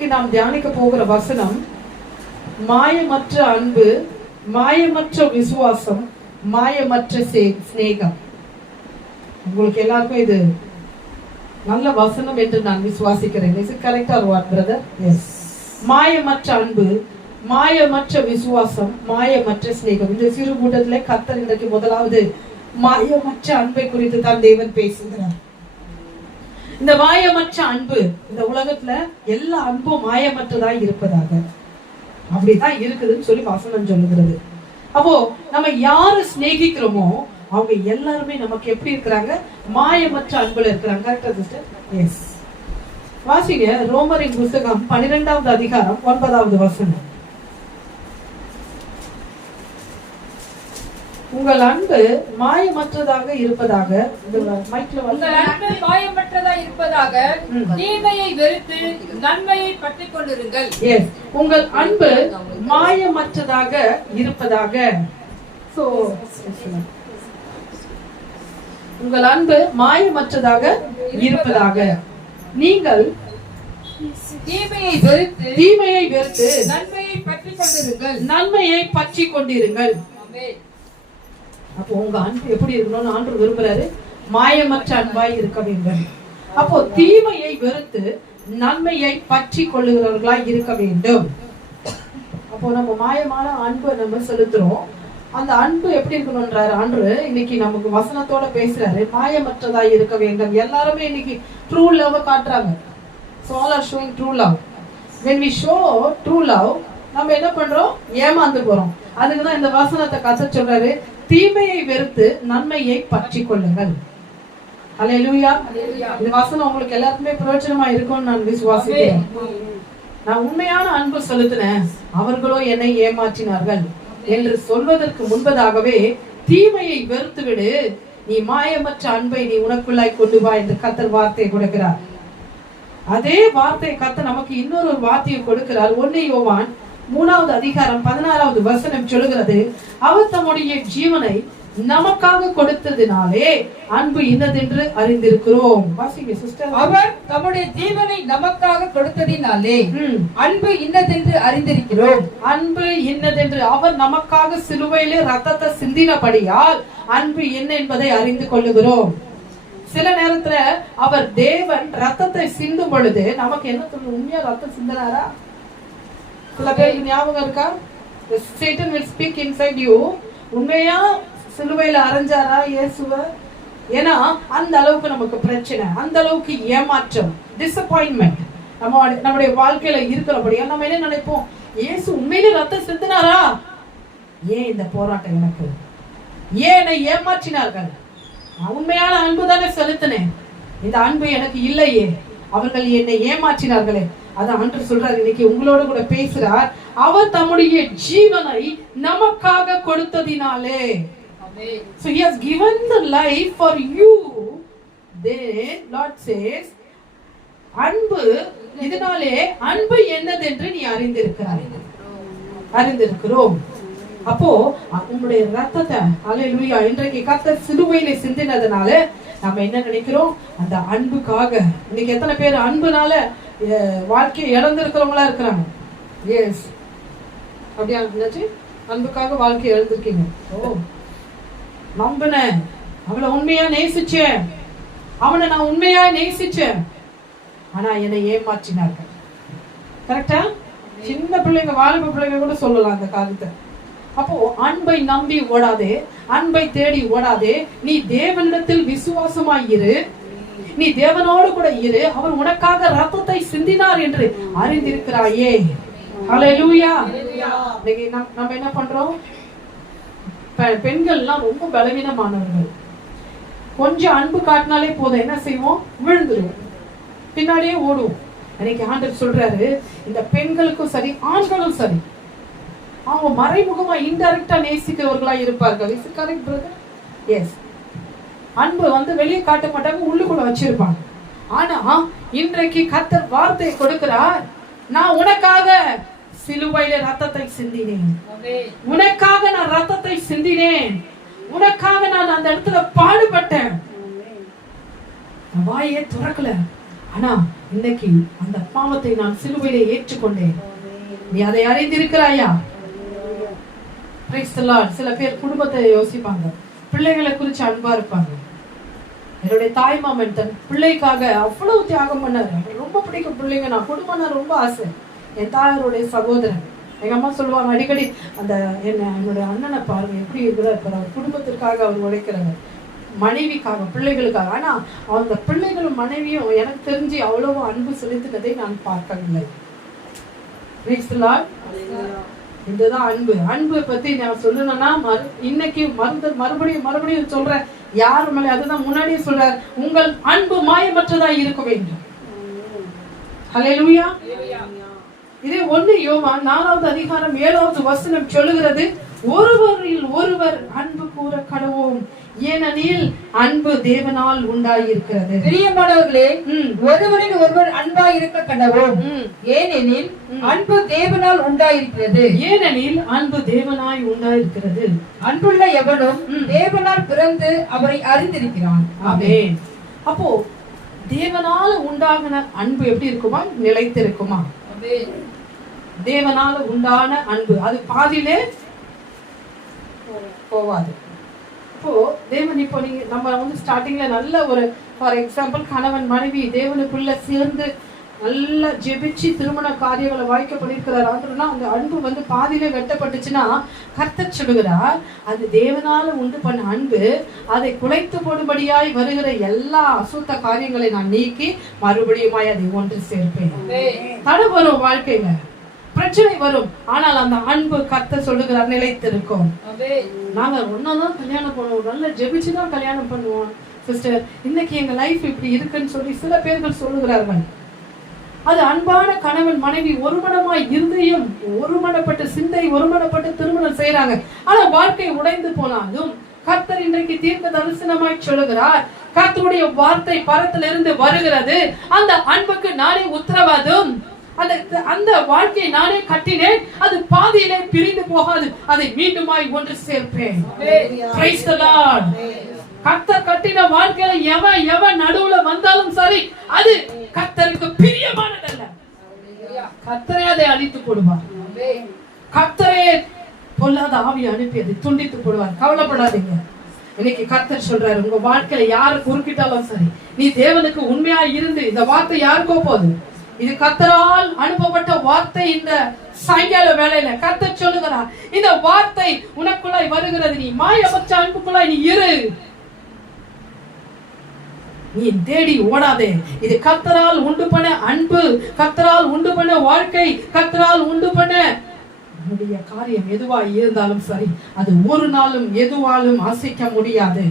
இன்றைக்கு நாம் தியானிக்க போகிற வசனம், மாயமற்ற அன்பு, மாயமற்ற விசுவாசம், மாயமற்ற சிநேகம். உங்களுக்கு எல்லாருக்கும் இது நல்ல வசனம் என்று நான் விசுவாசிக்கிறேன். Is it correct or what, brother? Yes. மாயமற்ற அன்பு, மாயமற்ற விசுவாசம், மாயமற்ற சிநேகம். இந்த சிறு கூட்டத்திலே கர்த்தர் இன்றைக்கு முதலாவது மாயமற்ற அன்பை குறித்து தான் தேவன் பேசுகிறார். இந்த மாயமற்ற அன்பு, இந்த உலகத்துல எல்லா அன்பும் மாயமற்றதாய் இருப்பதாக அப்படிதான் இருக்குதுன்னு சொல்லி வசனம் சொல்லுகிறது. அப்போ நம்ம யாரு சிநேகிக்கிறோமோ அவங்க எல்லாருமே நமக்கு எப்படி இருக்கிறாங்க? மாயமற்ற அன்புல இருக்கிறாங்க. கரெக்டா சிஸ்டர்? எஸ். வாசிங்க ரோமரின் புத்தகம் 12வது அதிகாரம் 9வது வசனம். உங்கள் அன்பு மாயமற்றதாக இருப்பதாக, தீமையை வெறுத்து நன்மையை பற்றிக் கொண்டிருங்கள். எஸ், உங்கள் அன்பு மாயமற்றதாக இருப்பதாக. சோ உங்கள் அன்பு மாயமற்றதாக இருப்பதாக. நீங்கள் தீமையை வெறுத்து நன்மையை பற்றிக் கொண்டிருங்கள். நன்மையை பற்றி கொண்டிருங்கள். அப்போ உங்க அன்பு எப்படி இருக்கணும்னு ஆண்டவர் விரும்புறாரு? மாயமற்ற அன்பாய் இருக்க வேண்டும். அப்போ தீமையை வெறுத்து நன்மையை பற்றி கொள்ளுகிறவர்களாய் இருக்க வேண்டும். அப்போ நம்ம மாயமான அன்பை நம்ம செலுத்துறோம். அந்த அன்பு எப்படி இருக்கணும்ன்றாரு ஆண்டவர். இன்னைக்கு நமக்கு வசனத்தோட பேசுறாரு. மாயமற்றதாய் இருக்க வேண்டும். எல்லாருமே இன்னைக்கு ட்ரூ லவ் காட்டுறாங்க. So all are showing true love. When we show true love, நம்ம என்ன பண்றோம்? ஏமாந்து போறோம். அதுக்குதான் இந்த வசனத்தை கர்த்தர் சொல்றாரு, தீமையை வெறுத்து நன்மையை பற்றி கொள்ளுங்கள். ஹல்லேலூயா. இந்த வசனம் உங்களுக்கு எல்லாருக்குமே பிரயோஜனமா இருக்கும்னு நான் விசுவாசிக்கிறேன். நான் உண்மையான அன்பு செலுத்தினேன், அவர்களோ என்னை ஏமாற்றினார்கள் என்று சொல்வதற்கு முன்பதாகவே தீமையை வெறுத்து விடு, நீ மாயமற்ற அன்பை நீ உனக்குள்ளாய் கொண்டு வா என்று கர்த்தர் வார்த்தை கொடுக்கிறார். அதே வார்த்தை கர்த்தர் நமக்கு இன்னொரு வார்த்தையை கொடுக்கிறார். 1 யோவான் 3வது அதிகாரம் 16வது வசனம் சொல்லுகிறது, அவர் தம்முடைய ஜீவனை நமக்காக கொடுத்ததினாலே அன்பு இன்னதென்று அறிந்திருக்கிறோம். வாசிங்க சிஸ்டர். அவர் தம்முடைய ஜீவனை நமக்காக கொடுத்ததினாலே அன்பு இன்னதென்று அறிந்திருக்கிறோம். அன்பு இன்னதென்று, அவர் நமக்காக சிலுவையிலே ரத்தத்தை சிந்தினபடியால் அன்பு என்ன என்பதை அறிந்து கொள்ளுகிறோம். சில நேரத்துல அவர் தேவன் ரத்தத்தை சிந்தும் பொழுது நமக்கு என்ன சொல்லும்? உண்மையா ரத்தம் சிந்தினாரா? சில பேருக்கு ஞாபகம் இருக்கா? Satan will speak inside you. உண்மையா சிலுவையில அரைஞ்சாரா இயேசுவ? ஏன்னா அந்த அளவுக்கு நமக்கு பிரச்சனை, அந்த அளவுக்கு ஏமாற்றம், டிசப்பாயின்மெண்ட் நம்முடைய வாழ்க்கையில இருக்கிறபடியா நம்ம என்ன நினைப்போம்? இயேசு உண்மையிலே ரத்தம் சிந்தினாரா? ஏன் இந்த போராட்டம் எனக்கு? ஏன் என்னை ஏமாற்றினார்கள்? உண்மையான அன்பு தானே செலுத்தினேன், இந்த அன்பு எனக்கு இல்லையே, அவர்கள் என்னை ஏமாற்றினார்களே. அதான் ஆண்டவர் சொல்றார், இன்னைக்கு உங்களோட கூட பேசுறார். அவர் தம்முடைய ஜீவனை நமக்காக கொடுத்ததினாலே. So he has given the life for you. Then Lord says, அன்பு இதனாலே அன்பு என்னதென்று நீ அறிந்திருக்கிறோம். அப்போ உங்களுடைய ரத்தத்தை அல்லேலூயா இன்றைக்கு கர்த்தர் சிலுவையிலே சிந்தினதுனால நம்ம என்ன நினைக்கிறோம்? அந்த அன்புக்காக. இன்னைக்கு எத்தனை பேர் அன்புனால வாழ்க்கையை இழந்திருக்கிறவங்களா இருக்கிறாங்க? எஸ், அப்படியா இருந்துச்சு? அன்புக்காக வாழ்க்கையை இழந்திருக்கீங்க. ஓ, நம்பினேன், அவளை உண்மையா நேசிச்சேன், அவனை நான் உண்மையா நேசிச்சேன், ஆனா என்னை ஏமாற்றினார்கள். கரெக்டா? சின்ன பிள்ளைங்க, வாலிப பிள்ளைங்க கூட சொல்லலாம் அந்த காலத்தை. அப்போ அன்பை நம்பி ஓடாதே, அன்பை தேடி ஓடாதே. நீ தேவனிடத்தில் விசுவாசமாய் இரு, நீ தேவனோடு கூட இரு. அவர் உனக்காக ரத்தத்தை சிந்தினார் என்று அறிந்திருக்கிறாயே. ஹல்லேலூயா. இன்னைக்கு நம்ம என்ன பண்றோம்? பெண்கள்லாம் ரொம்ப பலவீனமானவர்கள். கொஞ்சம் அன்பு காட்டினாலே போதும், என்ன செய்வோம்? விழுந்துருவோம், பின்னாடியே ஓடுவோம். இன்னைக்கு ஆண்டவர் சொல்றாரு, இந்த பெண்களுக்கும் சரி ஆண்களும் சரி, அவங்க மறைமுகமா இன்டைரக்டா நேசிக்கிறவர்களா இருப்பார்கள். Is correct brother? எஸ். அன்பு வெளியே காட்ட மாட்டாங்க, உள்ளுக்குள்ள வச்சிருப்பாங்க. ஆனா இன்றைக்கு கர்த்தர் வார்த்தை கொடுக்கிறார், நான் உனக்காக சிலுவையில ரத்தத்தை சிந்தினேன், உனக்காக நான் ரத்தத்தை சிந்தினேன், உனக்காக நான் அந்த இடத்துல பாடுபட்டேன். வாயே துறக்கல, ஆனா இன்னைக்கு அந்த பாவத்தை நான் சிலுவையிலே ஏற்றுக்கொண்டேன். நீ அதை அறிந்திருக்கிறாயா? Praise the Lord. சில பேர் குடும்பத்தை யோசிப்பாங்க, பிள்ளைகளை குறிச்சு அன்பா இருப்பாங்க. என்னுடைய தாய் மாமன் தன் பிள்ளைக்காக அவ்வளவு தியாகம் பண்ணாரு. ரொம்ப பிடிக்கும் பிள்ளைங்க, நான் குடும்பம்னா ரொம்ப ஆசை. என் தாயாருடைய சகோதரன், எங்க அம்மா சொல்லுவாங்க அடிக்கடி, அந்த என்னுடைய அண்ணனை பாருங்க எப்படி இருக்கிறார், அவர் குடும்பத்திற்காக அவர் உழைக்கிறாங்க, மனைவிக்காக, பிள்ளைகளுக்காக. ஆனா அந்த பிள்ளைகளும் மனைவியும் எனக்கு தெரிஞ்சு அவ்வளவு அன்பு செலுத்தினதை நான் பார்க்கவில்லை. இதுதான் அன்பு. அன்பு பத்தி நான் சொல்லணும்னா இன்னைக்கு மறுபடியும் சொல்றேன், யார் மேலே, அதுதான் முன்னாடியே சொல்ற, உங்கள் அன்பு மாயமற்றதா இருக்க வேண்டும். ஹல்லேலூயா. இதே 1 யோவான் 4வது அதிகாரம் 7வது வசனம் சொல்லுகிறது, ஒருவரில் ஒருவர் அன்பு கூற கடவோம், ஏனெனில் அன்பு தேவனால் உண்டாயிருக்கிறது. பிரியமானவர்களே, ஒருவரில் ஒருவர் அன்பாய் இருக்க கடவோம், ஏனெனில் அன்பு தேவனால் உண்டாயிருக்கிறது. ஏனெனில் அன்பு தேவனாய் உண்டாயிருக்கிறது. அன்புள்ள எவனும் தேவனால் பிறந்து அவரை அறிந்திருக்கிறான். ஆமென். அப்போ தேவனால உண்டாகின அன்பு எப்படி இருக்குமா? நிலைத்திருக்குமா? தேவனால உண்டான அன்பு அது பாதியிலே போவாது. இப்போ தேவன், இப்போ நீங்க நம்ம ஸ்டார்டிங்ல நல்ல ஒரு, ஃபார் எக்ஸாம்பிள், கணவன் மனைவி தேவனுக்குள்ள சேர்ந்து நல்லா ஜெபிச்சு திருமண காரியங்களை வாய்க்க பண்ணிருக்கிறாருன்னா அந்த அன்பு பாதியிலே வெட்டப்பட்டுச்சுன்னா கர்த்தர் சொல்லுகிறார், அது தேவனால உண்டு பண்ண அன்பு, அதை குலைத்து போடும்படியாய் வருகிற எல்லா அசுத்த காரியங்களை நான் நீக்கி மறுபடியுமாய் அதை ஒன்று சேர்ப்பேன். தடை வரும், வாழ்க்கையில பிரச்சனை வரும், ஆனால் அந்த அன்பு கர்த்தர் சொல்லுகிறார் நிலைத்திருக்கும். நாங்க ஒன்னாதான் கல்யாணம் பண்ணுவோம், நல்லா ஜெபிச்சுதான் கல்யாணம் பண்ணுவோம் சிஸ்டர், இன்னைக்கு எங்க லைஃப் இப்படி இருக்குன்னு சொல்லி சில பேர்கள் சொல்லுகிறார்கள். அது அன்பான கணவன் மனைவி ஒருமனமாய் இருந்தையும் ஒருமனப்பட்ட சிந்தை ஒருமனப்பட்டு திருமணம் செய்யறாங்க. ஆனா வாழ்க்கை உடைந்து போனாலும் கர்த்தர் இன்றைக்கு தீர்க்க தரிசனமாய் சொல்லுகிறார், கர்த்தருடைய வார்த்தை பரத்திலிருந்து வருகிறது, அந்த அன்புக்கு நானே உத்தரவாதம், அந்த வாழ்க்கையை நானே கட்டினேன், அது பாதியிலே பிரிந்து போகாது, அதை மீண்டுமாய் ஒன்று சேர்ப்பேன். Praise the Lord. கர்த்தர் கட்டின வாழ்க்கையில எவன் நடுவுல வந்தாலும் சரி, அது கர்த்தருக்கு பிரியமானதல்ல. கர்த்தரே அதை அழித்து போடுவார். கர்த்தரே பொல்லாத ஆவி அனுப்பி அதை துண்டித்து போடுவார். கவலைப்படாதீங்க. இன்னைக்கு கர்த்தர் சொல்றாரு, உங்க வாழ்க்கையில யாரு குறுக்கிட்டாலும் சரி, நீ தேவனுக்கு உண்மையா இருந்து, இந்த வார்த்தை யாருக்கோ போகுது, இது கர்த்தரால் அனுப்பப்பட்ட வார்த்தை. இந்த சாயங்கால வேளையில கர்த்தர் சொல்லுகிறார், இந்த வார்த்தை உனக்குள்ளாய் வருகிறது, நீ மாயமற்ற அன்புக்குள்ளாய் நீ இரு, நீ தேடி ஓடாதே. இது கர்த்தரால் உண்டு பண்ண அன்பு, கர்த்தரால் உண்டு பண்ண வாழ்க்கை, கர்த்தரால் உண்டு பண்ண நம்முடைய காரியம் எதுவா இருந்தாலும் சரி, அது ஒரு நாளும் எதுவாலும் அசைக்க முடியாது.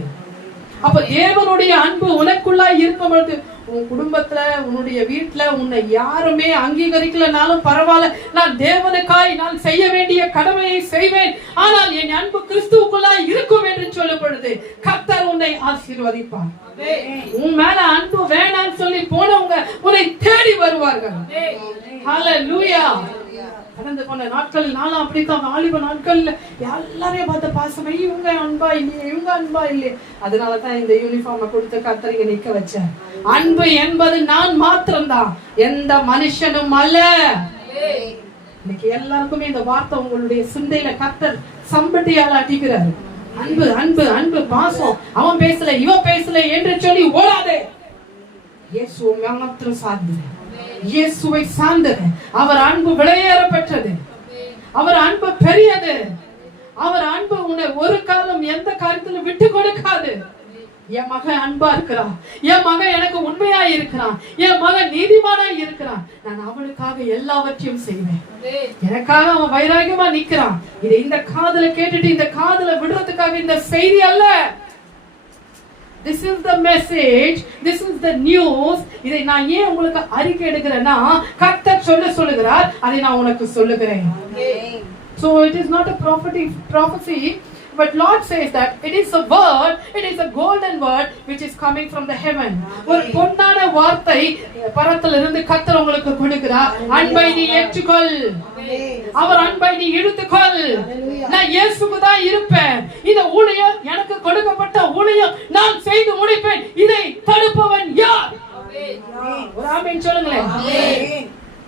அப்ப தேவனுடைய அன்பு உனக்குள்ளாய் இருக்கும் பொழுது, உன் குடும்பத்துல, உன்னுடைய வீட்டுல உன்னை யாருமே அங்கீகரிக்கலனாலும் பரவாயில்ல, நான் தேவனுக்காய் நான் செய்ய வேண்டிய கடமையை செய்வேன், ஆனால் என் அன்பு கிறிஸ்துவுக்குள்ளாய் இருக்கும் என்று சொல்லும் பொழுது கர்த்தர் உன்னை ஆசீர்வதிப்பார். உன் மேல அன்பு வேணான்னு சொல்லி போனவங்க உன்னை தேடி வருவார்கள். ஹல்லேலூயா. கடந்து போன நாட்களில் நானும் அப்படித்தான், வாலிப நாட்கள்ல எல்லாரையும் பார்த்த பாசமா, இவங்க அன்பா இல்லையே, இவங்க அன்பா இல்லையே, அதனாலதான் இந்த யூனிஃபார்மை கொடுத்து கர்த்தர் நிக்க வச்சேன். அன்பு என்பது நான் மாத்திரம்தான், எந்த மனுஷனும் அல்ல. இன்னைக்கு எல்லாருக்குமே இந்த வார்த்தை உங்களுடைய சிந்தையில கர்த்தர் சம்பட்டியால அடிக்கிறாரு. அன்பு அன்பு அன்பு பாசம், அவன் பேசல இவன் பேசல என்று சொல்லி ஓடாதே. இயேசுவை மாத்திரம் சார்ந்து, இயேசுவை சார்ந்து, அவர் அன்பு விலையேற பெற்றது, அவர் அன்பு பெரியது, அவர் அன்பு உன்னை ஒரு காலம் எந்த காரியத்திலும் விட்டு கொடுக்காது. என் மகன் அன்பா இருக்கிறான், என் மகன் எனக்கு உண்மையா இருக்கிறான், என் மகன் நீதிமானா இருக்கிறான், நான் அவனுக்காக எல்லாவற்றையும் செய்வேன், எனக்காக அவன் வைராகியமா நிக்கிறான். இதை இந்த காதுல கேட்டுட்டு இந்த காதுல விடுறதுக்காக இந்த செய்தி அல்ல. This is the message, this is the news. இதை நான் ஏன் உங்களுக்கு அறிக்கை எடுக்கிறேன்னா, கர்த்தர் சொல்லுகிறார், அதை நான் உனக்கு சொல்லுகிறேன். So it is not a prophecy, but Lord says that it is a word, it is a golden word which is coming from the heaven. ஒரு பொன்னான வார்த்தை பரத்திலிருந்து கர்த்தர் உங்களுக்கு கொடுக்கிறார். அன்பை நீ ஏற்றுக்கொள், அவர் அன்பை நீ எடுத்துக்கொள். நான் இயேசுவுக்கு தான் இருப்பேன், இந்த ஊழியம் எனக்கு கொடுக்கப்பட்ட ஊழியம் நான் செய்து முடிப்பேன், இதை தடுப்பவன் யார்? ஒரு ஆமென் சொல்லுங்களேன்.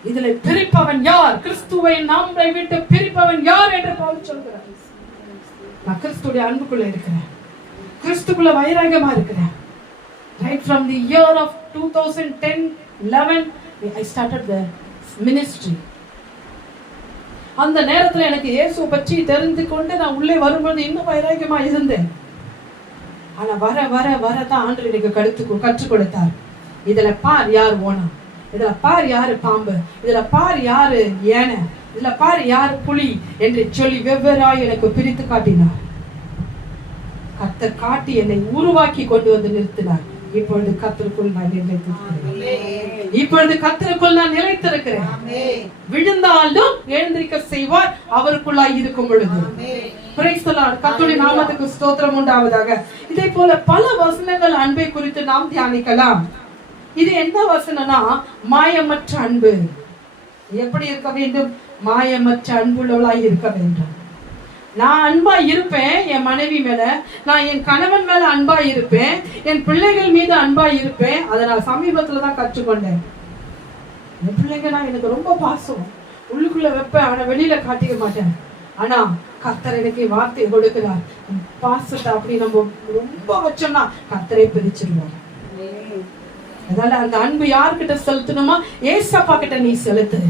இதுல பிரிப்பவன் யார்? கிறிஸ்துவை நம்மை விட்டு பிரிப்பவன் யார் என்று பவுல் சொல்கிறார். நான் கிறிஸ்துடைய அன்புக்குள்ள இருக்கிறேன், கிறிஸ்துக்குள்ள வைராகமா இருக்கிறேன். Right from the year of 2010-11 I started the ministry. அந்த நேரத்துல எனக்கு இயேசு பற்றி தெரிந்து கொண்டு நான் உள்ளே வரும்போது இன்னும் வைராகியமா இருந்தேன். ஆனா வர வர வரதான் ஆண்டவர் எனக்கு கற்றுக் கொடுத்தார். இதுல பார் யார் ஓணம், இதுல பார் யாரு பாம்பு, இதுல பார் யாரு ஏனை, இதுல பார் யாரு புலி என்று சொல்லி வெவ்வேறாய் எனக்கு பிரித்து காட்டினார். கர்த்தர் காட்டி என்னை உருவாக்கி கொண்டு வந்து நிறுத்தினார். இப்பொழுது கர்த்தருக்குள் நான் நிலைத்திருக்கிறேன். இப்பொழுது கர்த்தருக்குள் நான் நிலைத்திருக்கிறேன். விழுந்தாலும் எழுந்திருக்க செய்வார் அவருக்குள்ளாய் இருக்கும் பொழுது. Price the Lord. கர்த்தருடைய நாமத்துக்கு ஸ்தோத்திரம் உண்டாவதாக. இதே போல பல வசனங்கள் அன்பை குறித்து நாம் தியானிக்கலாம். இது என்ன வசனம்னா, மாயமற்ற அன்பு. எப்படி இருக்க வேண்டும்? மாயமற்ற அன்புள்ளவளாய் இருக்க வேண்டும். நான் அன்பா இருப்பேன் என் மனைவி மேல, நான் என் கணவன் மேல அன்பா இருப்பேன், என் பிள்ளைகள் மீது அன்பா இருப்பேன். அதை நான் சமீபத்துலதான் கற்றுக்கொண்டேன். என் பிள்ளைங்க நான் எனக்கு ரொம்ப பாசம், உள்ளுக்குள்ள வைப்பேன், ஆனா வெளியில காட்டிக்க மாட்டேன். ஆனா கர்த்தர் எனக்கு வார்த்தை கொடுக்கிறார். பாசத்தை அப்படி நம்ம ரொம்ப வச்சோம்னா கர்த்தரை பிரிச்சிருவார். அதனால அந்த அன்பு யார்கிட்ட செலுத்தணுமா? ஏசப்பா கிட்ட நீ செலுத்து.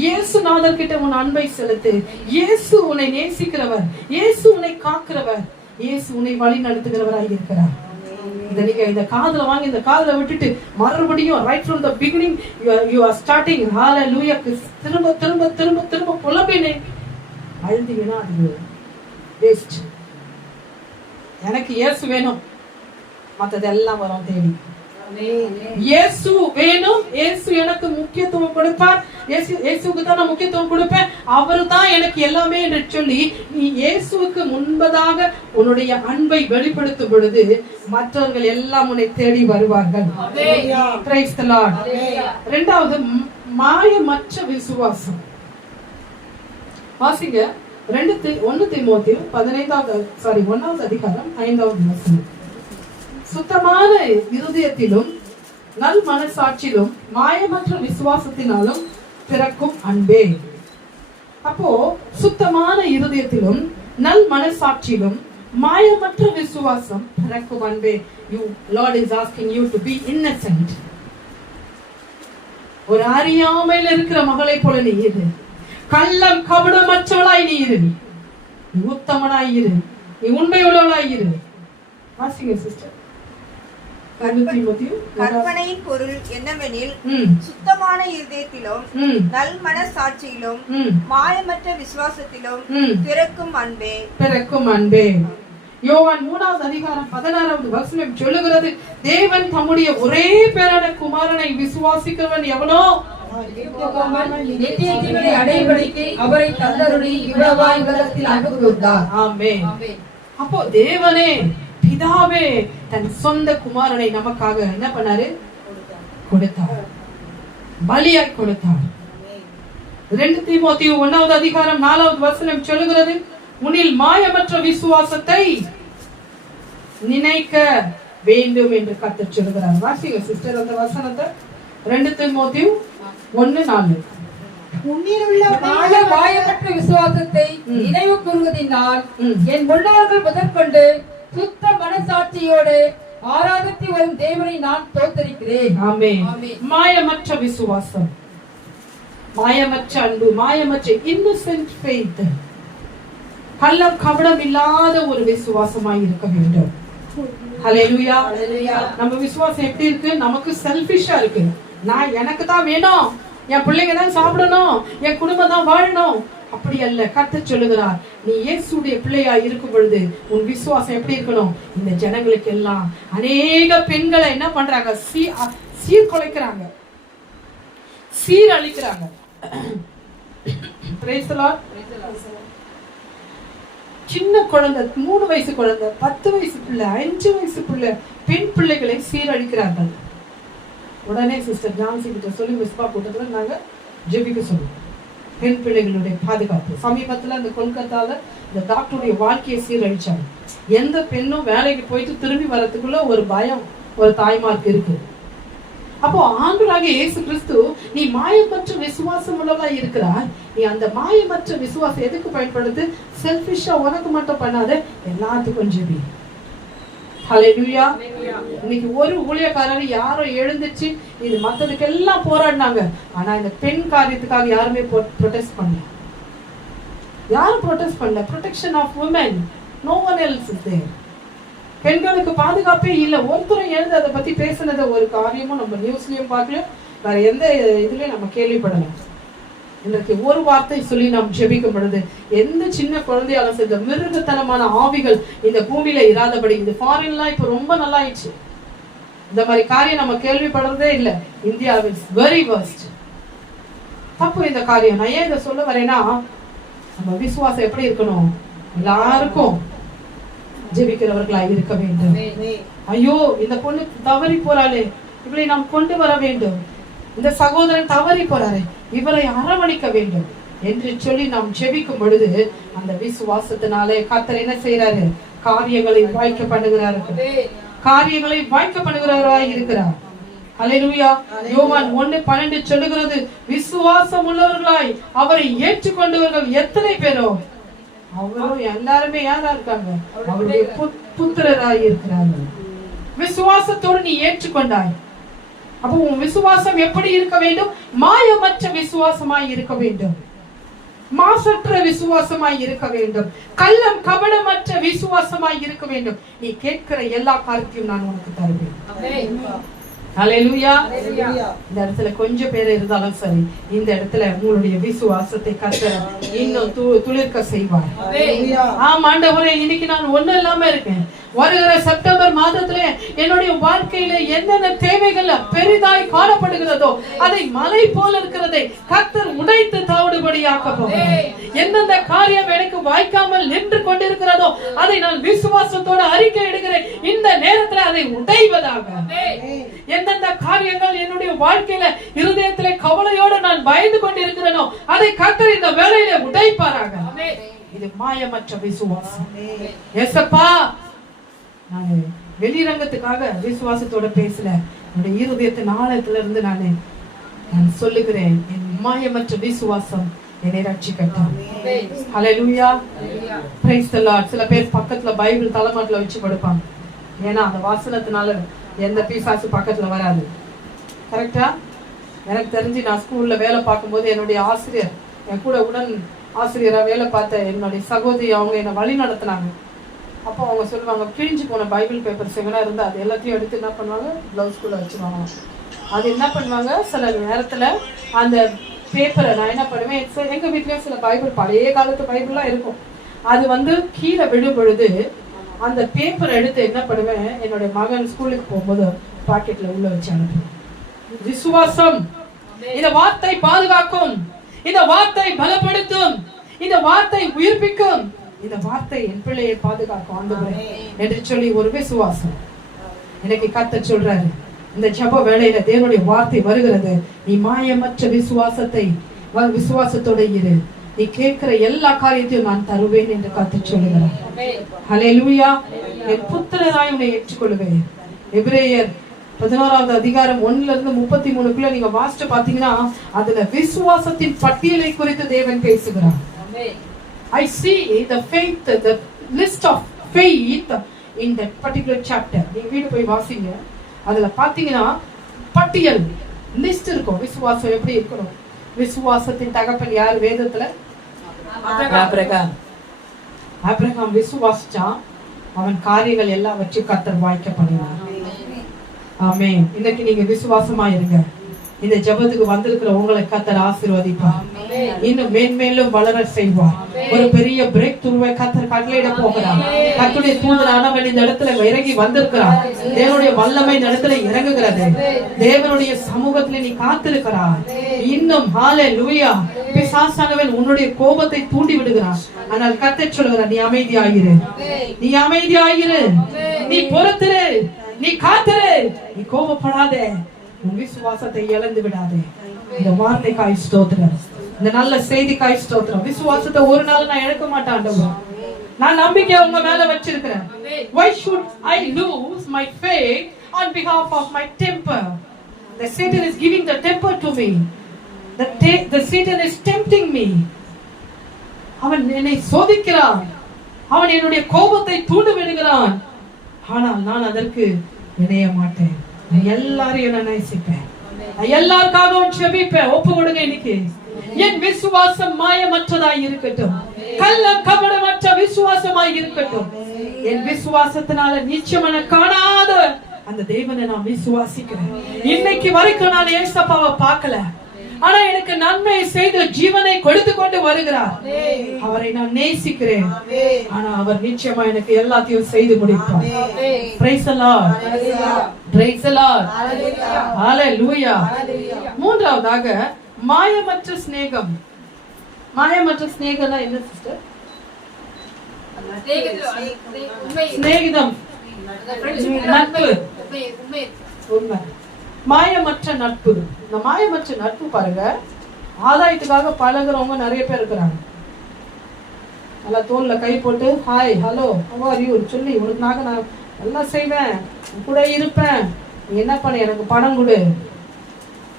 இயேசுநாதர் கிட்ட உன் அன்பை செலுத்து. இயேசு உன்னை நேசிக்கிறவர், இயேசு உன்னை காக்கிறவர், இயேசு உன்னை வழி நடத்துகிறவராக இருக்கிறார். இத நீங்க இந்த காதுல வாங்கி இந்த காதுல விட்டுட்டு மறுபடியும் right from the beginning you are starting hallelujah திரும்ப திரும்ப திரும்ப திரும்ப புலம்பினே அழுதிங்கன்னா அது வேஸ்ட். எனக்கு இயேசு வேணும், மத்ததெல்லாம் வரும் தேடி. இயேசு வேணும், இயேசு எனக்கு முக்கியத்துவம் கொடுப்பார், இயேசுக்கு தான் நான் முக்கியத்துவம் கொடுப்பேன், அவரு தான் எனக்கு எல்லாமே என்று சொல்லி நீ இயேசுவுக்கு முன்பதாக உன்னுடைய அன்பை வெளிப்படுத்தும் பொழுது மற்றவர்கள் எல்லாம் உன்னை தேடி வருவார்கள். Praise the Lord. இரண்டாவது, மாயமற்ற விசுவாசம். வாசிங்க 1 தீமோத்தேயு 1வது அதிகாரம் 5வது வசனம். சுத்தமான இருதயத்திலும் நல் மனசாட்சியிலும் மாயமற்ற விசுவாசத்தினாலும் பிறக்கும் அன்பே. அப்போ சுத்தமான இருதயத்திலும் நல் மனசாட்சியிலும் மாயமற்ற விசுவாசம் பிறக்கும் அன்பே. Lord is asking you to be innocent. ஒரு அறியாமையில் இருக்கிற மகளை போல நீ இரு. கள்ளம் கபடமற்றவளாய் நீ இரு. நீ உத்தமனாய் இரு. நீ உண்மை உள்ளவளாய் இரு. வாசிங்க சிஸ்டர். கற்பனையின் பொருள் என்னவெனில், சுத்தமான இருதயத்திலும் நல் மனசாட்சியிலும் மாயமற்ற விசுவாசத்திலும் பிறக்கும் அன்பே. பிறக்கும் அன்பே. யோவான் 3வது அதிகாரம் 16வது வசனம் சொல்லுகிறது, தேவன் தம்முடைய ஒரே பேரான குமாரனை விசுவாசிக்கிறவன் எவனோ நித்திய ஜீவனை அடையும்படிக்கு அவரை தந்தருளி இவ்வளவாய் உலகத்தில் அன்பு கூர்ந்தார். ஆமென். அப்போ தேவனே பிதாவே தன் சொந்த குமாரனை நமக்காக என்ன பண்ணாரு? கொடுத்தார், பலியாய் கொடுத்தார். 2 தீமோத்தேயு 1வது அதிகாரம் 4வது வசனம் சொல்லுகிறது, உன்னில் மாயமற்ற விசுவாசத்தை நினைக்க வேண்டும் என்று கர்த்தர் சொல்கிறார். வாசிங்க சிஸ்டர் அந்த வசனத்தை. 2 தீமோத்தேயு 1:4. உன்னிலுள்ள மாயமற்ற விசுவாசத்தை நினைவு கூறுவதினால் என் முன்னோர்கள் முதற்கொண்டு சுத்த மனசாட்சியோடு ஆராதித்து வரும் தேவனை நான் தோத்தரிக்கிறேன். ஆமென். மாயமற்ற விசுவாசம், மாயமற்ற அன்பு, மாயமற்ற இன்னசென்ட் ஃபெய்த், கள்ளம் கபடம் இல்லாத ஒரு விசுவாசமாய் இருக்க வேண்டும். ஹல்லேலூயா. நம்ம விசுவாசம் எப்படி இருக்கு? நமக்கு செல்ஃபிஷா இருக்கு. நான் எனக்கு தான் வேணும், என் பிள்ளைங்க தான் சாப்பிடணும், என் குடும்பம் தான் வாழணும். அப்படி அல்ல. கர்த்தர் சொல்லுகிறார், நீ இயேசுடைய பிள்ளையா இருக்கும் பொழுது உன் விசுவாசம் எப்படி இருக்கணும்? இந்த ஜனங்களுக்கு எல்லாம் அநேக பெண்களை என்ன பண்றாங்க? சீர்குலைக்கிறாங்க, சீரழிக்கிறாங்க. Praise the Lord. சின்ன குழந்தை, 3 வயசு குழந்தை, 10 வயசு பிள்ளை, 5 வயசு பிள்ளை, பெண் பிள்ளைகளை சீரழிக்கிறார்கள். உடனே சிஸ்டர் ஜான்சி கிட்ட சொல்லி மிஸ்பா கூட்டத்துல நாங்க ஜெபிக்க சொல்லுவோம். பெண் பிள்ளைகளுடைய பாதுகாப்பு. சமீபத்துல அந்த கொல்கத்தால இந்த டாக்டருடைய வாழ்க்கையை சீரழிச்சாங்க. எந்த பெண்ணும் வேலைக்கு போயிட்டு திரும்பி வரதுக்குள்ள ஒரு பயம் ஒரு தாய்மார்க்கு இருக்கு. அப்போ ஆண்டவராக இயேசு கிறிஸ்து நீ மாயமற்ற விசுவாசம் உள்ளவளா இருக்கிறார். நீ அந்த மாயமற்ற விசுவாசம் எதுக்கு பயன்படுத்து? செல்ஃபிஷா உனக்கு மட்டும் பண்ணாத, எல்லாத்துக்கும் ஜெபி. ஹல்லேலூயா. இன்னைக்கு ஒரு ஊழியக்காரர் யாரோ எழுந்துச்சு இது மத்ததுக்கு எல்லாம் போராடினாங்க. ஆனா இந்த பெண் காரியத்துக்காக யாருமே ப்ரொடெஸ்ட் பண்ணல. யாரும் ப்ரொடெஸ்ட் பண்ணல. Protection of women, no one else is there. பெண்களுக்கு பாதுகாப்பே இல்ல. ஒருத்தரும் எழுந்து அதை பத்தி பேசுனத ஒரு காரியமும் நம்ம நியூஸ்லயும் பார்க்கல, வேற எந்த இதுலயும் நம்ம கேள்விப்படலாம். இன்றைக்கு ஒரு வார்த்தை சொல்லி நாம் ஜெபிக்கும் பொழுது எந்த சின்ன குழந்தையால செஞ்ச மிருகத்தனமான ஆவிகள் இந்த பூமியில இராதபடி. இந்த ஃபாரின்லாம் இப்ப ரொம்ப நல்லா ஆயிடுச்சு. இந்த மாதிரி காரியம் நம்ம கேள்விப்படுறதே இல்ல. India is very worst. தப்பு இந்த காரியம். நான் ஏன் இதை சொல்ல வரேன்னா, நம்ம விசுவாசம் எப்படி இருக்கணும்? எல்லாருக்கும் ஜெபிக்கிறவர்களா இருக்க வேண்டும். ஐயோ இந்த பொண்ணு தவறி போறாளே, இவளை நாம் கொண்டு வர வேண்டும். இந்த சகோதரன் தவறி போறாரு, இவரை அரவணைக்க வேண்டும் என்று சொல்லி நாம் ஜெபிக்கும் பொழுது அந்த விசுவாசத்தினாலே கர்த்தர் என்ன செய்யறாரு? காரியங்களை வாய்க்க பண்ணுகிறாரு. காரியங்களை வாய்க்க பண்ணுகிறவராய் இருக்கிறார். ஹல்லேலூயா. யோவான் 1:12 சொல்லுகிறது, விசுவாசம் உள்ளவர்களாய் அவரை ஏற்றுக்கொண்டவர்கள் எத்தனை பேரோ அவரும் எல்லாருமே யாரா இருக்காங்க? அவருடைய புத்திரராய் இருக்கிறாங்க. விசுவாசத்தோடு நீ ஏற்றுக்கொண்டாய். அப்போ உன் விசுவாசம் எப்படி இருக்க வேண்டும்? மாயமற்ற விசுவாசமாய் இருக்க வேண்டும். மாசற்ற விசுவாசமாய் இருக்க வேண்டும். கள்ளம் கபடமற்ற விசுவாசமாய் இருக்க வேண்டும். நீ கேட்கிற எல்லா காரியத்தையும் நான் உனக்கு தருவேன். ஹல்லேலூயா. இந்த இடத்துல கொஞ்சம் பேர் இருந்தாலும் சரி, இந்த இடத்துல உங்களுடைய விசுவாசத்தை கர்த்தர் இன்னும் துளிர்க்க செய்வார். ஆண்டவரே, இன்னைக்கு நான் ஒண்ணு இல்லாம இருக்கேன். வருகிற செப்டம்பர் மாதத்துல என்னுடைய வாழ்க்கையில என்னென்ன தேவைகள் பெரிதாய் காணப்படுகிறதோ அதை மலை போல இருக்கிறதை கர்த்தர் உடைத்து தவிடுபடியாக்க போகிறார். எந்தெந்த காரியம் எனக்கு வாய்க்காமல் நின்று கொண்டிருக்கிறதோ அதை நான் விசுவாசத்தோட அறிக்கை எடுக்கிறேன். இந்த நேரத்துல அதை உடைவதாக. எந்தெந்த காரியங்கள் என்னுடைய வாழ்க்கையில இருதயத்திலே கவலையோடு நான் பயந்து கொண்டிருக்கிறேனோ அதை கர்த்தர் இந்த வேளையில உடைப்பாராக. இது மாயமற்ற விசுவாசம். ஏசப்பா, நான் வெளிரங்கத்துக்காக விசுவாசத்தோட பேசல, என்னுடைய இருதயத்தின் ஆழத்துல இருந்து நான் சொல்லுகிறேன், என் மாயமற்ற விசுவாசம் என்னை ரட்சிக்கட்டும். ஹல்லேலூயா. Price the Lord. சில பேர் பக்கத்துல பைபிள் தலைமாட்டுல வச்சு படுப்பாங்க. ஏன்னா அந்த வாசனத்தினால எந்த பிசாசு பக்கத்துல வராது. கரெக்டா? எனக்கு தெரிஞ்சு நான் ஸ்கூல்ல வேலை பார்க்கும்போது என்னுடைய ஆசிரியர், என் கூட உடன் ஆசிரியரா வேலை பார்த்த என்னுடைய சகோதரி, அவங்க என்னை வழி நடத்தினாங்க. அப்போ அவங்க சொல்லுவாங்க, கிழிஞ்சு போன பைபிள் பேப்பர்ஸ் எங்கன்னா இருந்தால் அது எல்லாத்தையும் எடுத்து என்ன பண்ணுவாங்க, ப்ளவுஸ்குள்ளே வச்சுருவாங்க. அது என்ன பண்ணுவாங்க, சில நேரத்தில் அந்த பேப்பரை நான் என்ன பண்ணுவேன், எங்கள் வீட்லேயும் சில பைபிள் பழைய காலத்து பைபிள்லாம் இருக்கும். அது கீழே விடும் பொழுது அந்த பேப்பரை எடுத்து என்ன பண்ணுவேன், என்னுடைய மகன் ஸ்கூலுக்கு போகும்போது பாக்கெட்டில் உள்ள வச்சு அனுப்புவேன். விசுவாசம் இந்த வார்த்தை பாதுகாக்கும், இந்த வார்த்தை பலப்படுத்தும், இந்த வார்த்தை உயிர்ப்பிக்கும், இந்த வார்த்தை என் பிள்ளையை பாதுகாக்கும் ஆண்டவரே என்று சொல்லி ஒரு விசுவாசம். எனக்கு கர்த்தர் சொல்றாரு, இந்த ஜெப வேளையில தேவனுடைய வார்த்தை வருகிறது, நீ மாயமற்ற விசுவாசத்தோட இரு, நீ கேட்கிற எல்லா காரியத்தையும் நான் தருவேன் என்று கர்த்தர் சொல்லுகிறார். ஹல்லேலூயா. என் புத்திரராய் உன்னை ஏற்றுக்கொள்வேன். எபிரேயர் 11வது அதிகாரம் 1-33 நீங்க வாசிச்சு பாத்தீங்கன்னா அதுல விசுவாசத்தின் பட்டியலை குறித்து தேவன் பேசுகிறார். I see the faith, the list of faith in that particular chapter. நீங்க வீடு போய் வாசிங்க. அதுல பாத்தீங்கன்னா பட்டியல் லிஸ்ட் இருக்கும். விசுவாசம் எப்படி இருக்கணும்? விசுவாசத்தின் தகப்பன் யார் வேதத்துல? ஆபிரகாம். ஆபிரகாம் விசுவாசிச்சான், அவன் காரியங்கள் எல்லாவற்றையும் கர்த்தர் வாய்க்க பண்ணினார். ஆமென். இன்னைக்கு நீங்க விசுவாசமா இருங்க. இந்த ஜெபத்துக்கு வந்திருக்கிற உங்களை கர்த்தர் ஆசீர்வதிப்பார், இன்னும் மேன்மேலும் வளர செய்வார். ஒரு பெரிய பிரேக் த்ரூவை கர்த்தர் கட்டளையிட போகிறார். கர்த்தருடைய தூதனானவன் இந்த இடத்துல இறங்கி வந்திருக்கிறார். தேவனுடைய வல்லமை இந்த இடத்துல இறங்குகிறது. தேவனுடைய சமூகத்துல நீ காத்திருக்கிறார். இன்னும் ஹல்லேலூயா. பிசாசானவன் உன்னுடைய கோபத்தை தூண்டி விடுகிறான். ஆனால் கர்த்தர் சொல்கிறார், நீ அமைதியாயிரு, நீ அமைதியாயிரு, நீ பொறுத்திரு, நீ காத்திரு, நீ கோபப்படாதே, உன் விசுவாசத்தை இழந்து விடாதே. இந்த வார்த்தைக்காய் ஸ்தோத்திரம், இந்த நல்ல செய்திக்காய் ஸ்தோத்திரம். விசுவாசத்தை ஒரு நாள் நான் இழக்க மாட்டேன் ஆண்டவரே. நான் நம்பிக்கை உங்க மேல வச்சிருக்கிறேன். Why should I lose my faith on behalf of my temper? The Satan is giving the temper to me. The Satan is tempting me. அவன் என்னை சோதிக்கிறான். அவன் என்னுடைய கோபத்தை தூண்டி விடுகிறான். ஆனால் நான் அதற்கு இணைய மாட்டேன். நான் எல்லாரையும் நேசிப்பேன். நான் எல்லாருக்காகவும் ஜெபிப்பேன். ஒப்பு கொடுங்க இன்னைக்கு. என் விசுவாசம் மாயமற்றதாய் இருக்கட்டும். கள்ள கபடமற்ற விசுவாசமாய் இருக்கட்டும். என் விசுவாசத்தினால நிச்சயமான காணாத அந்த தேவனை நான் விசுவாசிக்கிறேன். இன்னைக்கு வரைக்கும் நான் ஏசப்பாவை பார்க்கல, ஆனா எனக்கு நன்மை செய்து ஜீவனை கொடுத்து கொண்டு வருகிறார். அவரை நான் நேசிக்கிறேன். ஆனா அவர் நிச்சயமா எனக்கு எல்லாத்தையும் செய்து முடிப்பார். Praise the Lord. Praise the Lord. Hallelujah. மூன்றாவதாக மாயமற்ற சிநேகம். மாயமற்ற சிநேகம்னா என்ன சிஸ்டர்? சிநேகிதம், நட்பு, உண்மை. மாயமற்ற நட்பு. இந்த மாயமற்ற நட்பு பாருங்க, ஆதாயத்துக்காக பழகுறவங்க நிறைய பேர் இருக்கிறாங்க. நல்லா தோல்ல கை போட்டு hi hello how are you சொல்லி உனக்கு நான் எல்லாம் செய்வேன், கூட இருப்பேன், நீ என்ன பண்ண எனக்கு பணம் கொடு,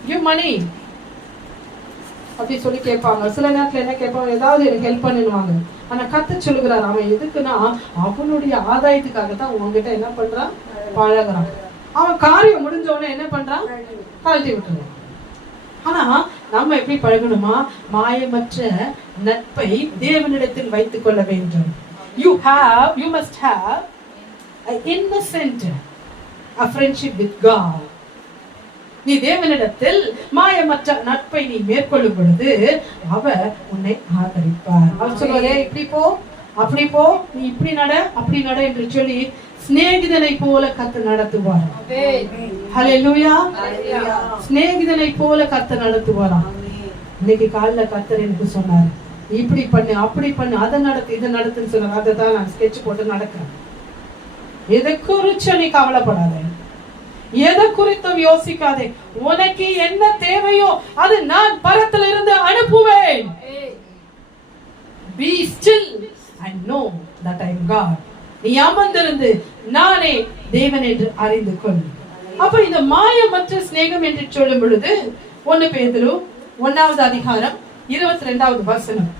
கிவ் மணி அப்படி சொல்லி கேட்பாங்க. சில நேரத்துல என்ன கேட்பாங்க, ஏதாவது எனக்கு ஹெல்ப் பண்ணிடுவாங்க. ஆனா கத்து சொல்லுகிறார், அவன் எதுக்குன்னா அவனுடைய ஆதாயத்துக்காக தான் உங்ககிட்ட என்ன பண்றான், பழகுறான். அவன் காரியம் முடிஞ்ச உடனே என்ன பண்றான், கழட்டி விட்டுறான். ஆனா நம்ம எப்படி பழகணுமா, மாயமற்ற நட்பை தேவனிடத்தில் வைத்துக் கொள்ள வேண்டும். You must have an innocent friendship with God. நீ தேவனிடத்தில் மாயமற்ற நட்பை நீ மேற்கொள்ளும் பொழுது அவர் உன்னை ஆதரிப்பார். அவர் சொல்வாரே, இப்படி போ அப்படி போ, நீ இப்படி நட அப்படி நட என்று சொல்லி சிநேகிதனை போல கர்த்தர் நடத்துவார். ஹல்லேலூயா. சிநேகிதனை போல கர்த்தர் நடத்துவாராம். இன்னைக்கு காலைல கர்த்தர் எனக்கு சொன்னார், இப்படி பண்ணு அப்படி பண்ணு, அதை நடத்து இதை நடத்துன்னு சொன்னார். அதை தான் நான் ஸ்கெட்ச் போட்டு நடக்கிறேன். எதை குறிச்சு நீ கவலைப்படாத, எதை குறித்தும் யோசிக்காதே. உனக்கு என்ன தேவையோ அது நான் பரத்துல இருந்து அனுப்புவேன். Be still and know that I am God. நீ அமர்ந்திருந்து நானே தேவன் என்று அறிந்து கொள். அப்ப இந்த மாயமற்ற சிநேகம் என்று சொல்லும் பொழுது 1 பேதுரு 1வது அதிகாரம் 22வது வசனம்.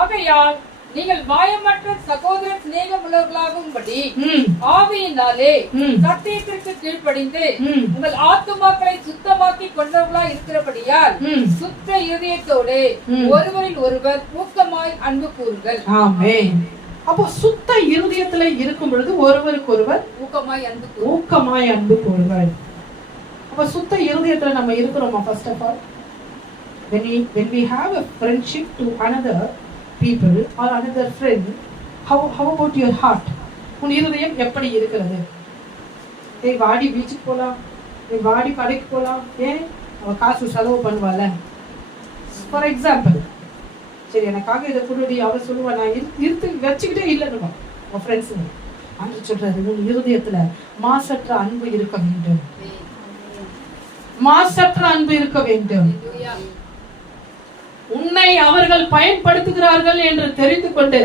ஆகையால் நீங்கள் மாயமற்ற சகோதர சிநேகம் உள்ளவர்களாகும்படி ஆவியினாலே சத்தியத்திற்கு கீழ்ப்படிந்து உங்கள் ஆத்துமாக்களை சுத்தமாக்கி கொண்டவர்களாய் இருக்கிறபடியால் சுத்த இதயத்தோடு ஒருவரில் ஒருவர் ஊக்கமாய் அன்பு கூறுங்கள். ஆமென். அப்போ சுத்த இருதயத்துல இருக்கும் பொழுது ஒருவருக்கு ஒருவர் ஊக்கமாய் அன்பு கூறுங்கள். அப்ப சுத்த இருதயத்துல நம்ம இருக்கிறோமா? First of all, when we have a friendship to another people or another friend, how about your heart? உன் இருதயம் எப்படி இருக்கிறது? ஏய் வாடி பீச்சுக்கு போலாம், ஏய் வாடி கடைக்கு போலாம், ஏன் அவ காசு செலவு பண்ணுவாள. ஃபார் எக்ஸாம்பிள், சரி எனக்காக இதை கொடுடி அவ சொல்லுவா, நான் இருந்து வச்சுக்கிட்டே இல்லைன்னுவா உன் ஃப்ரெண்ட்ஸுங்க. அன்று சொல்றாரு, உன் இருதயத்துல மாசற்ற அன்பு இருக்க வேண்டும், மாசற்ற அன்பு இருக்க வேண்டும். உன்னை அவர்கள் பயன்படுத்துகிறார்கள் என்று தெரிந்து கொண்டு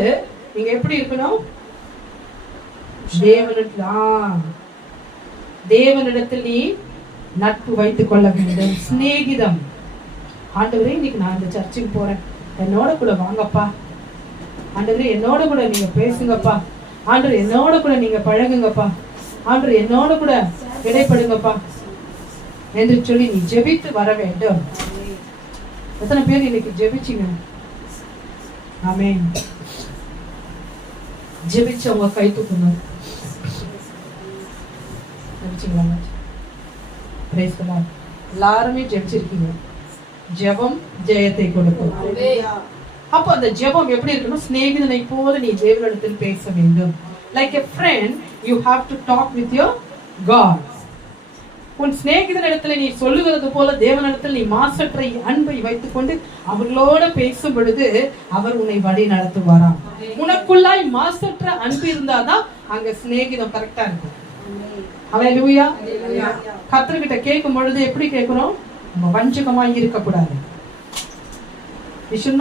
நீங்க எப்படி இருக்கணும்? தேவனிடத்தில் நீ நட்பு வைத்துக் கொள்ள வேண்டும். சிநேகிதம். ஆண்டவரே, இன்னைக்கு நான் இந்த சர்ச்சுக்கு போறேன், என்னோட கூட வாங்கப்பா. ஆண்டவரே, என்னோட கூட நீங்க பேசுங்கப்பா. ஆண்டவர், என்னோட கூட நீங்க பழகுங்கப்பா. ஆண்டவர், என்னோட கூட இடைப்படுங்கப்பா என்று சொல்லி நீ ஜெபித்து வர வேண்டும். எத்தனை பேர் இன்னைக்கு ஜெபிச்சிங்க? ஆமென். ஜெபிச்சவங்க கை தூக்குங்க. ஜெபிச்சிங்களா? Praise the Lord. எல்லாருமே ஜெபிச்சிருக்கீங்க. ஜெபம் ஜெயத்தை கொடுக்கும். அப்போ அந்த ஜெபம் எப்படி இருக்கணும்? சிநேகிதனை போல நீ தேவனிடத்தில் பேச வேண்டும். Like a friend, you have to talk with your God. உன் சிநேகிதனிடத்துல நீ சொல்லுகிறது போல தேவனிடத்தில் நீ மாசற்ற அன்பை வைத்துக் கொண்டு அவர்களோட பேசும் பொழுது அவர் உன்னை வழி நடத்துவாராம். உனக்குள்ளாய் மாசற்ற அன்பு இருந்தாதான் அங்க சிநேகிதம் கரெக்டா இருக்கும். ஹல்லேலூயா. கர்த்தர்கிட்ட கேட்கும் பொழுது எப்படி கேட்கிறோம்? நம்ம வஞ்சகமாய் இருக்கக்கூடாது. We should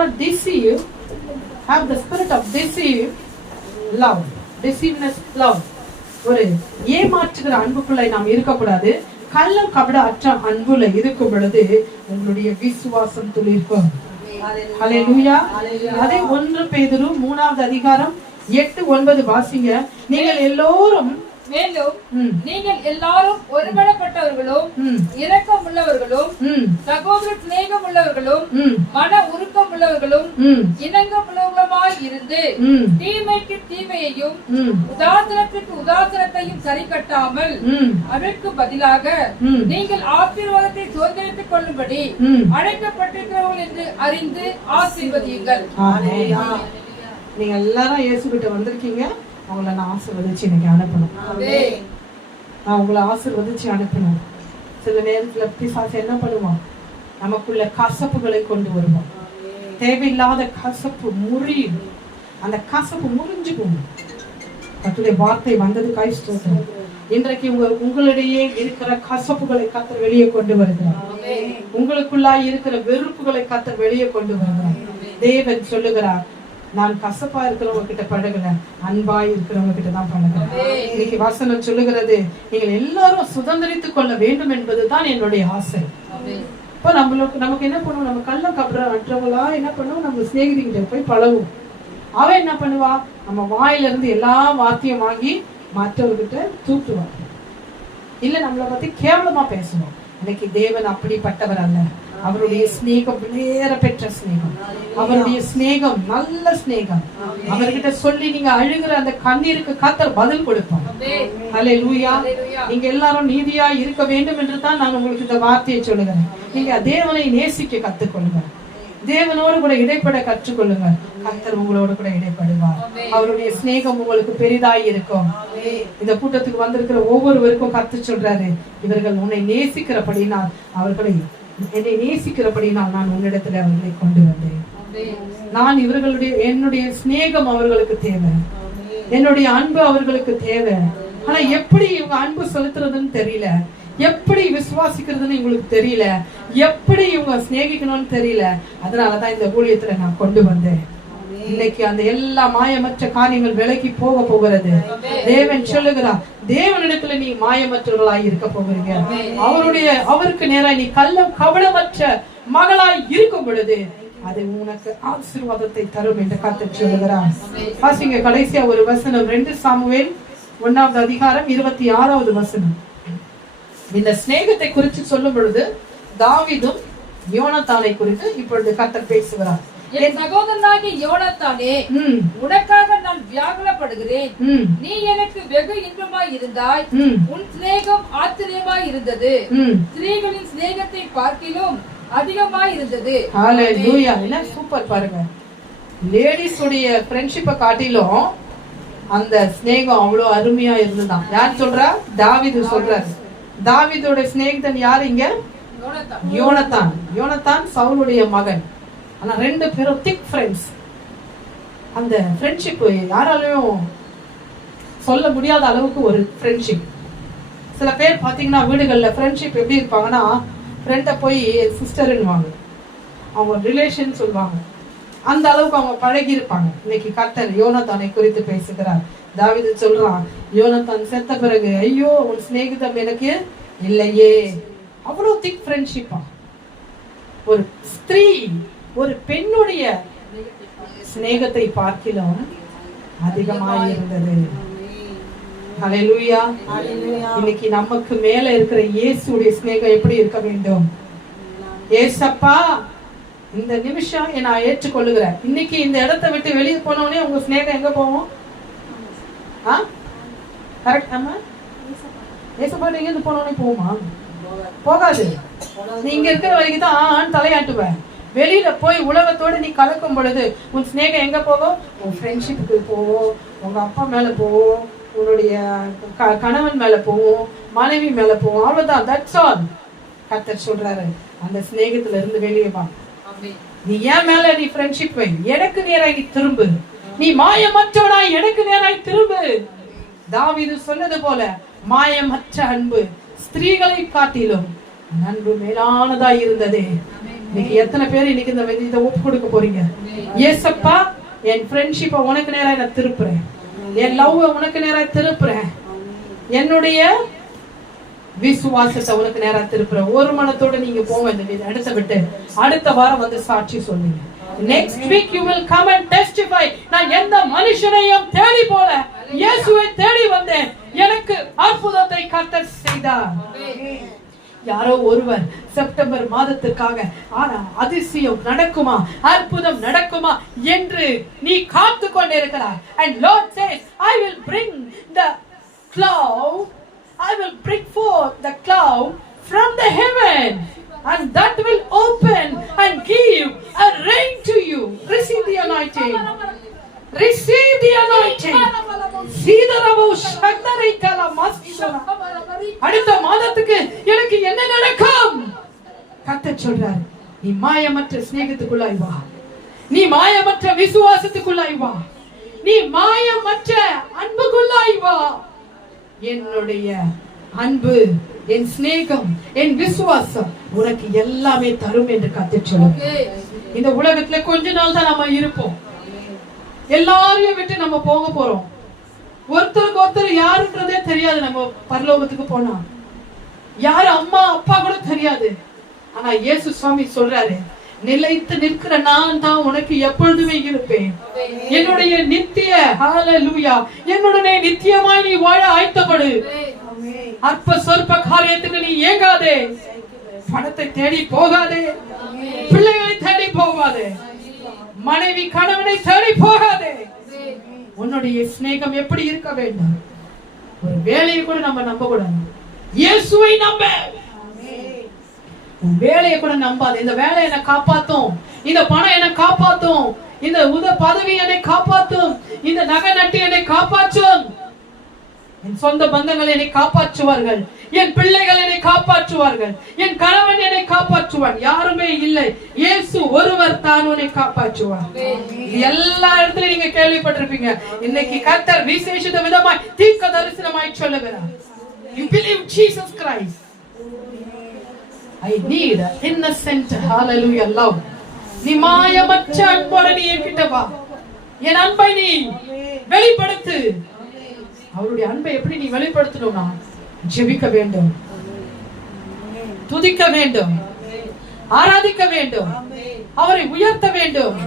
not deceive, have the spirit of deceive love, deceiveness love. ஒரு ஏமாற்றுகிற அன்புக்குள்ள நாம் இருக்கக்கூடாது. கள்ளம் கபட அற்ற அன்புல இருக்கும் பொழுது உங்களுடைய விசுவாசம் துளிர்க்கும். ஹல்லேலூயா. அதே 1 பேதுரு 3வது அதிகாரம் 8-9 வாசிங்க. நீங்கள் எல்லோரும் மேலும் நீங்கள் எல்லாரும் ஒருமனப்பட்டவர்களும் இரக்கம் உள்ளவர்களும் சகோதர சிநேகம் உள்ளவர்களும் மன உருக்கம் உள்ளவர்களும் இணங்கம் உள்ளவர்களுமாய் இருந்து தீமைக்கு தீமையையும் உதாசனத்துக்கு உதாசனத்தையும் சரி கட்டாமல் அதற்கு பதிலாக நீங்கள் ஆசீர்வாதத்தை சுதந்திரித்துக் கொள்ளும்படி அழைக்கப்பட்டிருக்கிறவர்கள் என்று அறிந்து ஆசீர்வதியுங்கள். நீங்க எல்லாரும் இயேசு கிட்ட வந்திருக்கீங்க. அவங்கள நான் ஆசீர்வதிச்சு இன்னைக்கு அனுப்பணும். நான் உங்களை ஆசீர்வதிச்சு அனுப்பணும். சில நேரத்துல பிசாசு என்ன பண்ணுவான்? நமக்குள்ள கசப்புகளை கொண்டு வருவான். தேவையில்லாத கசப்பு முறியும். அந்த கசப்பு முறிஞ்சு போகும். கர்த்தருடைய வார்த்தை வந்ததுக்காய் ஸ்தோத்திரம். இன்றைக்கு உங்களிடையே இருக்கிற கசப்புகளை கர்த்தர் வெளியே கொண்டு வருகிறார். உங்களுக்குள்ளாய் இருக்கிற வெறுப்புகளை கர்த்தர் வெளியே கொண்டு வருகிறார். தேவன் சொல்லுகிறார், நான் கசப்பா இருக்கிறவங்க கிட்ட பழகல, அன்பாய் இருக்கிறவங்க கிட்ட தான் பழகிறேன். இன்னைக்கு வசனம் சொல்லுகிறது, நீங்கள் எல்லாரும் சுதந்திரித்துக் கொள்ள வேண்டும் என்பதுதான் என்னுடைய ஆசை. இப்போ நமக்கு என்ன பண்ணுவோம்? நம்ம கள்ளம் கபட அற்றவங்களா என்ன பண்ணுவோம்? நம்ம சிநேகிதிகிட்ட போய் பழகுவோம். அவன் என்ன பண்ணுவா? நம்ம வாயில இருந்து எல்லா வார்த்தையும் வாங்கி மற்றவர்கிட்ட தூட்டுவான். இல்ல நம்மளை பத்தி கேவலமா பேசுவோம். இன்னைக்கு தேவன் அப்படிப்பட்டவர் அல்ல. அவருடைய ஸ்நேகம் விலையேற பெற்ற ஸ்நேகம். அவருடைய ஸ்நேகம் நல்ல ஸ்நேகம். அவர்கிட்ட சொல்லி நீங்க அழுகிற அந்த கண்ணீருக்கு கர்த்தர் பதில் கொடுப்பார். ஹல்லேலூயா. நீங்க எல்லாரும் நீதியா இருக்க வேண்டும் என்று தான் நான் உங்களுக்கு இந்த வார்த்தையை சொல்லுகிறேன். நீங்க தேவனை நேசிக்க கத்துக்கொள்ளுங்க. தேவனோடு கூட இடைப்பட கற்றுக்கொள்ளுங்க. கர்த்தர் உங்களோடு கூட இடைப்படுவார். அவருடைய ஸ்நேகம் உங்களுக்கு பெரிதாய் இருக்கும். இந்த கூட்டத்துக்கு வந்திருக்கிற ஒவ்வொருவருக்கும் கர்த்தர் சொல்றாரு, இவர்கள் உன்னை நேசிக்கிறபடினால் என்னை நேசிக்கிறபடினால் நான் உன்னிடத்துல அவர்களை கொண்டு வந்தேன். நான் என்னுடைய ஸ்நேகம் அவர்களுக்கு தேவை, என்னுடைய அன்பு அவர்களுக்கு தேவை. ஆனா எப்படி இவங்க அன்பு செலுத்துறதுன்னு தெரியல, எப்படி விசுவாசிக்கிறதுன்னு இவங்களுக்கு தெரியல, எப்படி இவங்க சிநேகிக்கணும்னு தெரியல. அதனாலதான் இந்த ஊழியத்துல நான் கொண்டு வந்தேன். இன்னைக்கு அந்த எல்லா மாயமற்ற காரியங்கள் விலகி போகிறது. தேவன் சொல்லுகிறார், தேவனிடத்துல நீ மாயமற்றவர்களாய் இருக்க போகிறீங்க. அவருக்கு நேரா நீ கள்ளம் கபடமற்ற மகளாய் இருக்கும் பொழுது அது உனக்கு ஆசீர்வாதத்தை தரும் என்று கர்த்தர் சொல்லுகிறார். வாசிங்க கடைசியா ஒரு வசனம், 2 சாமுவேல் 1வது அதிகாரம் 26வது வசனம். இந்த ஸ்நேகத்தை குறித்து சொல்லும் பொழுது தாவீதும் யோனத்தானை குறித்து இப்பொழுது கர்த்தர் பேசுகிறார். என் சகோதரனாகிய யோனத்தானே, உனக்காக நான் வியாகுலப்படுகிறேன். நீ எனக்கு வெகு இன்பமாய் இருந்தாய். உன் சிநேகம் ஆச்சரியமாய் இருந்தது. ஸ்திரீகளின் சிநேகத்தை பார்க்கிலும் அதிகமாய் இருந்தது. ஹல்லேலூயா. என்ன சூப்பர் பாருங்க. லேடிஸ் உடைய ஃப்ரெண்ட்ஷிப்பை காட்டிலும் அந்த ஸ்நேகம் அவ்வளவு அருமையா இருந்துதான். யார் சொல்றா? தாவீது சொல்றாரு. தாவீதோட சிநேகிதன் யார் இங்க? யோனத்தான். யோனத்தான் சவுலுடைய மகன். ஆனா 2 பேரும் திக் ஃப்ரெண்ட்ஸ். அந்த ஃப்ரெண்ட்ஷிப் யாராலையும் சொல்ல முடியாத அளவுக்கு ஒரு ஃப்ரெண்ட்ஷிப். சில பேர் பாத்தீங்கன்னா வீடுகள்ல ஃப்ரெண்ட்ஷிப் எப்படி இருப்பாங்கன்னா, ஃப்ரெண்ட போய் சிஸ்டர்னுவாங்க, அவங்க ரிலேஷன் சொல்லுவாங்க. அந்த அளவுக்கு அவங்க பழகி இருப்பாங்க. இன்னைக்கு கர்த்தர் யோனத்தானை குறித்து பேசுகிறார். தாவீது சொல்றான், யோனத்தான் செத்த பிறகு ஐயோ உன் சிநேகிதம் எனக்கு இல்லையே. அவ்வளவு திக் ஃப்ரெண்ட்ஷிப்பா. ஒரு ஸ்திரீ ஒரு பெண்ணுடைய சிநேகத்தை பார்க்கிலும் அதிகமாக இருந்தது. ஹல்லேலூயா. இன்னைக்கு நமக்கு மேல இருக்கிற இயேசுடைய சிநேகம் எப்படி இருக்க வேண்டும்? ஏசப்பா, இந்த நிமிஷம் நான் ஏற்றுக்கொள்ளுகிறேன். இன்னைக்கு இந்த இடத்தை விட்டு வெளியே போனோடனே உங்க சிநேகம் எங்க போவோம்? கரெக்ட். ஆமா, ஏசப்பா நீங்க இருந்து போனோடனே போகுமா? போகாது. நீங்க இருக்கிற வரைக்கும் தான் தலையாட்டுவேன். வெளியில போய் உலகத்தோட நீ கலக்கும் பொழுது உன் சிநேகம் எங்க போகும்? உன் ஃப்ரெண்ட்ஷிப்புக்கு போவோம், உங்க அப்பா மேல போவோம், உன்னுடைய கணவன் மேல போவோம், மனைவி மேல போவோம். அவ்வளவுதான். That's all. கர்த்தர் சொல்றாரு, அந்த சிநேகத்துல இருந்து வெளியே வா. நீ என் மேல நீ ஃப்ரெண்ட்ஷிப் வை, எனக்கு நேராகி திரும்பு. நீ மாயமற்றவனாய் எனக்கு நேராய் திரும்பு. தாவீது சொன்னது போல மாயமற்ற அன்பு ஸ்திரீகளை காட்டிலும் அன்பு மேலானதா இருந்தது. இன்னைக்கு எத்தனை பேர் இன்னைக்கு இதை ஒப்பு கொடுக்க போறீங்க? ஏசப்பா, என் ஃப்ரெண்ட்ஷிப்பை உனக்கு நேரா நான் திருப்புறேன். என் லவ் உனக்கு நேரா திருப்புறேன், என்னுடைய விசுவாசத்தை உனக்கு நேரா திருப்புறேன். ஒரு மனத்தோட நீங்க போங்க இந்த இடத்தை விட்டு. அடுத்த வாரம் வந்து சாட்சி சொல்லுங்க. Next week you will come and testify. நான் எந்த மனுஷனையும் தேடி போல இயேசுவை தேடி வந்தேன், எனக்கு அற்புதத்தை கர்த்தர் செய்தார். யாரோ ஒருவர் செப்டம்பர் மாதத்துக்காக ஆனா அதிசயம் நடக்குமா, அற்புதம் நடக்குமா என்று நீ காத்து கொண்டிருக்கிறாய். And Lord says, I will bring the cloud, I will bring forth the cloud from the heaven, and that will open and give a rain to you. Receive the anointing. Receive the anointing. சீதரபு சக்தரை கல மஸ்தர. அடுத்த மாதத்துக்கு எனக்கு என்ன நடக்கும்? கர்த்தர் சொல்றார், நீ மாயமற்ற சிநேகத்துக்குள்ளாய் வா, நீ மாயமற்ற விசுவாசத்துக்குள்ளாய் வா, நீ மாயமற்ற அன்புக்குள்ளாய் வா. என்னுடைய அன்பு, என் சிநேகம், என் விசுவாசம் உனக்கு எல்லாமே தரும் என்று கர்த்தர் சொல்றார். இந்த உலகத்துல கொஞ்ச நாள் தான் நம்ம இருப்போம், எல்லாரையும் விட்டு நம்ம போக போறோம். ஒருத்தருக்கு ஒருத்தர் யாருன்றதே தெரியாது. நம்ம பரலோகத்துக்கு போனா யாரு அம்மா அப்பா கூட தெரியாது. ஆனா இயேசு சுவாமி சொல்றாரு, நிலைத்து நிற்கிற நான் தான் உனக்கு எப்பொழுதுமே இருப்பேன். என்னுடைய நித்திய ஹalleluya, என்னுடனே நித்தியமாய் நீ வாழ ஆயத்தப்படு. அற்ப சொற்ப காரியத்துக்கு நீ ஏங்காதே, பணத்தை தேடி போகாதே, பிள்ளைகளை தேடி போகாதே, மனைவி கணவனை தேடி போகாதே. உன்னுடைய சிநேகம் எப்படி இருக்க வேண்டும்? ஒரு வேலையை கூட நம்ம நம்ப கூடாது, இயேசுவை நம்ப. வேலையை கூட நம்பாது. இந்த வேலை என்னை காப்பாத்தும், இந்த பணம் என்னை காப்பாத்தும், இந்த பதவி என்னை காப்பாத்தும், இந்த நகை நட்டு என்னை காப்பாற்றும், என் சொந்த பந்தங்கள் என்னை காப்பாற்றுவார்கள், என் பிள்ளைகள் என்னை காப்பாற்றுவார்கள், என் கணவன் என்னை காப்பாற்றுவான். யாருமே இல்லை, இயேசு ஒருவர் தான் உன்னை காப்பாற்றுவார். எல்லா இடத்துலயும் நீங்க கேள்விப்பட்டிருப்பீங்க. இன்னைக்கு கர்த்தர் விசேஷ விதமாய் தீர்க்க தரிசனமாய் சொல்லுகிறார். You believe Jesus Christ. I need an innocent hallelujah love. நீ மாயமற்ற அன்போட நீ என்கிட்ட வா, என் அன்பை நீ வெளிப்படுத்து. அவருடைய அன்பை எப்படி நீ வெளிப்படுத்தணும்னா ஜெபிக்க வேண்டும், துதிக்க வேண்டும், ஆராதிக்க வேண்டும், அவரை உயர்த்த வேண்டும்.